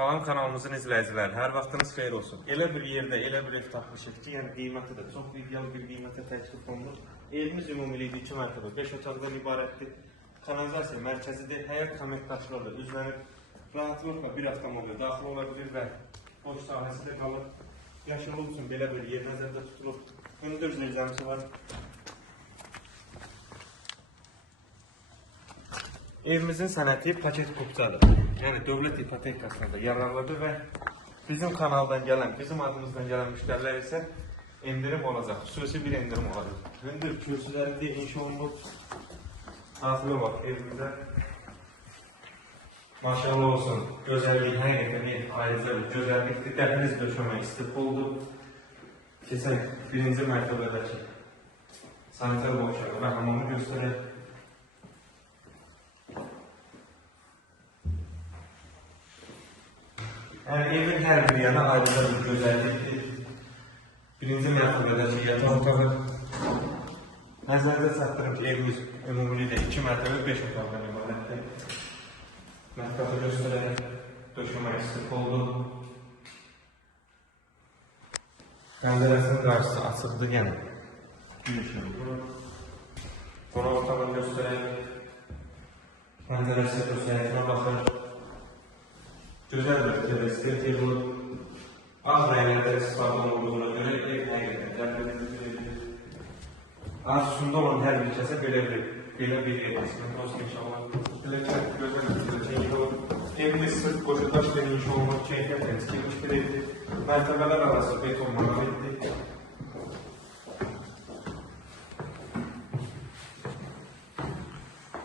Salam kanalımızın izləyiciləri, hər vaxtınız xeyir olsun. Elə bir yerdə, elə bir ev tapmışıq ki, yəni qiyməti də çox ideal bir qiymətə təklif olunur. Evimiz ümumilikdə 2 mərtəbə, 5 otaqdan ibarətdir. Kanalizasiya mərkəzidir, həyət kommentdaşlarla üzlənir. Rahatlıqla bir avtomobil daxil ola bilir və boş sahəsi də qalır. Yaşıllıq üçün belə bir yer nəzərdə tutulub. Hündür zirzəmisi var. Evimizin sənəti paket kupçadır. Yəni dövlət ipotekasında yararlıdır və bizim kanaldan gələn, bizim adımızdan gələn müştərilər isə endirim olacaq. Xüsusi bir endirim olacaq. Hündür kürsülərində inşa olunub. Daxilə bax evimizdə. Maşallah olsun. Gözəllik, həqiqətən ayrıca bir gözəllikdir. Dəhliniz döşəmə istiqboldur. Keçək birinci mərtəbədəki sanitar boşağı və hamamı göstərək. Yəni evin hər bir yana ayrıca bir gözəllikdir. Birinci mərtəbədəki yataq otağı. Nəzərdə çatdırım ki, evimiz ümumilikdə 2 mərtəbə 5 otaqdan ibarətdir. Mətbəxi göstərək, döşəmə istiqboldur. Pəncərəsinin qarşısı açıqdır, yəni gün işığı. Qonaq otağını göstərək. Pəncərəsi göstərəyinə baxır. Gözəl bir teleskop yığılıb. Ağ rənglərdə istifadə olunduğuna görə ev həqiqətən cəlbedici. Arzusunda olan hər bir kəsə belə bir ev aslında olsun inşallah. Biləcək, gözəl bir çeyiş olur. Evimiz sırf qoca daş və inşa olmaq keyfiyyətlə tikilmiş bir evdir. Mərtəbələr arası beton monolitdir.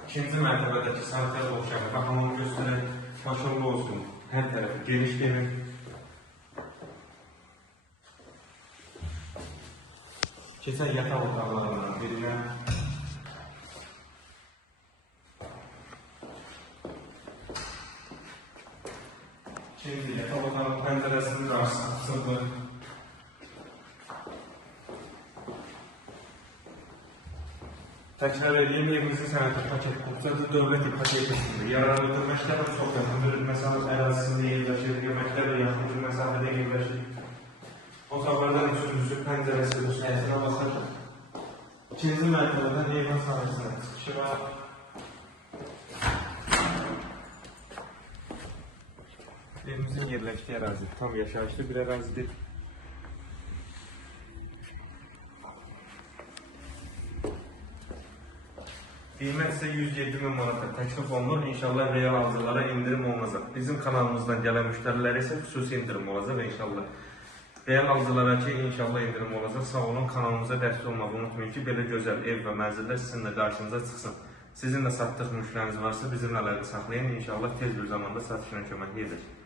İkinci mərtəbədəki sanitar boşağı və hamamı göstərək. Maşallah olsun. Hər tərəfi geniş gelir. Keçək yataq otaqlarından birinə. Şimdi yataq otağının pəncərəsinin qarşısı açılır. Təkrar edeyim, evimizin sənəti paket kupçadır, dövlət ipotekasıdır. Yararlıdır, məktəbə çox yaxındır, məsafə ərazisində yerləşir, məktəbə yaxındır, məsafədə yerləşir. Otaqlardan üçüncüsü pəncərəsi bu səhəsinə baxır. İkinci mərtəbədən evin sahəsinə çıxışır. Evimizin yerləşdiyi ərazi tam yaşayışlı bir ərazidir. Qiymət isə 107.000 manata təklif olunur. İnşallah real alıcılara indirim olunacaq. Bizim kanalımızdan gələn müştərilərə isə xüsusi indirim olacaq inşallah. Real alıcılara ki, inşallah indirim olacaq. Sağ olun, kanalımıza dəstək olmağı unutmayın ki, belə gözəl ev və mənzillər sizin də qarşınıza çıxsın. Sizin də satdıq müştəriniz varsa bizimlə əlaqə saxlayın. İnşallah tez bir zamanda satışına kömək edəcək.